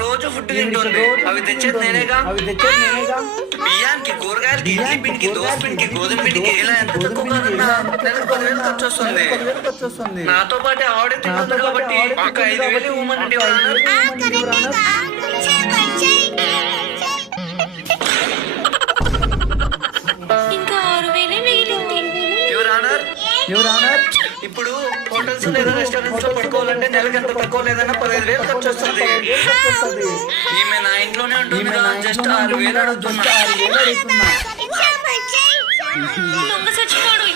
రోజు ఫుడ్ తింటుంది. అవి తెచ్చేది నేనేగా. బియ్యానికి, కూరగాయలకి, ఇడ్లీ పిండికి, దోశ పిండికి, గోధుమ పిండికి ఇలా ఎంత తక్కువ కాదన్నా నెలకు 10,000 ఖర్చు వస్తుంది. నాతో పాటు ఆవిడే తింటుంది కాబట్టి ఒక 5,000 ఇవ్వమనండి. ఇప్పుడు హోటల్స్ లేదా రెస్టారెంట్స్ లో పడుకోవాలంటే నెలకి ఎంత తక్కువ లేదన్నా 15,000 ఖర్చు వస్తుంది. ఈమె నా ఇంట్లోనే ఉంటుంది కదా, జస్ట్ 6,000 అడుగుతున్నా. దొంగ సచ్చినాడు.